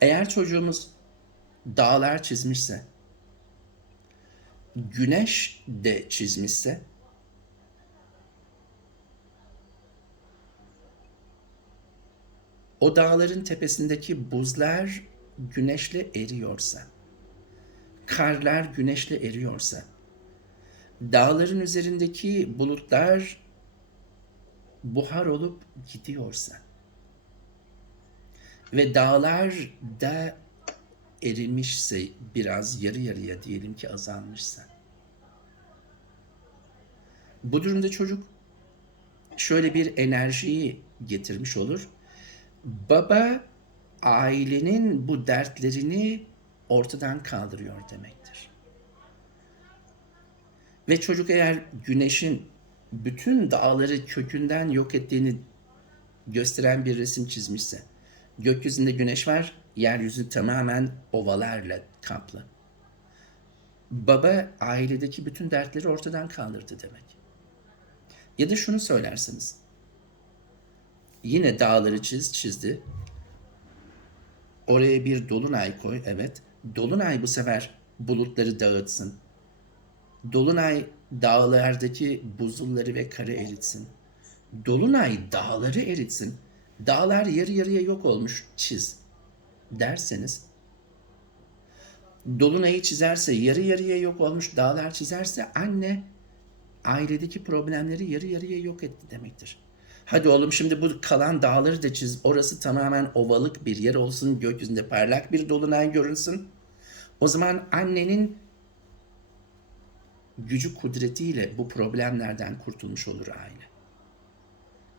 Eğer çocuğumuz dağlar çizmişse, güneş de çizmişse, o dağların tepesindeki buzlar güneşle eriyorsa, karlar güneşle eriyorsa, dağların üzerindeki bulutlar buhar olup gidiyorsa ve dağlar da erimişse biraz yarı yarıya diyelim ki azalmışsa. Bu durumda çocuk şöyle bir enerjiyi getirmiş olur. Baba ailenin bu dertlerini ortadan kaldırıyor demektir. Ve çocuk eğer güneşin bütün dağları kökünden yok ettiğini gösteren bir resim çizmişse, gökyüzünde güneş var, yeryüzü tamamen ovalarla kaplı. Baba ailedeki bütün dertleri ortadan kaldırdı demek. Ya da şunu söylersiniz. Yine dağları çiz, çizdi. Oraya bir dolunay koy, evet. Dolunay bu sefer bulutları dağıtsın. Dolunay dağlardaki buzulları ve karı eritsin. Dolunay dağları eritsin. Dağlar yarı yarıya yok olmuş çiz derseniz Dolunay'ı çizerse yarı yarıya yok olmuş dağlar çizerse anne ailedeki problemleri yarı yarıya yok etti demektir. Hadi oğlum şimdi bu kalan dağları da çiz. Orası tamamen ovalık bir yer olsun. Gökyüzünde parlak bir dolunay görünsün. O zaman annenin gücü kudretiyle bu problemlerden kurtulmuş olur aile.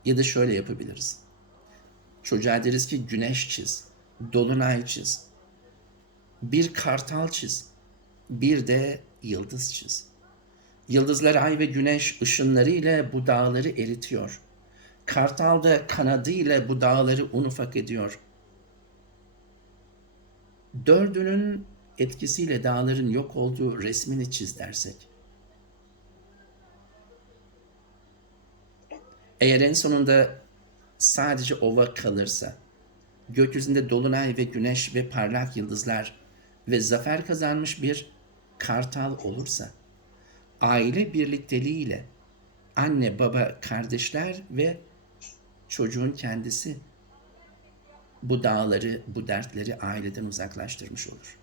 Ya da şöyle yapabiliriz. Çocuğa deriz ki güneş çiz, dolunay çiz, bir kartal çiz, bir de yıldız çiz. Yıldızlar ay ve güneş ışınları ile bu dağları eritiyor. Kartal da kanadı ile bu dağları un ufak ediyor. Dördünün etkisiyle dağların yok olduğu resmini çiz dersek. Eğer en sonunda sadece ova kalırsa, gökyüzünde dolunay ve güneş ve parlak yıldızlar ve zafer kazanmış bir kartal olursa, aile birlikteliğiyle anne, baba, kardeşler ve çocuğun kendisi bu dağları, bu dertleri aileden uzaklaştırmış olur.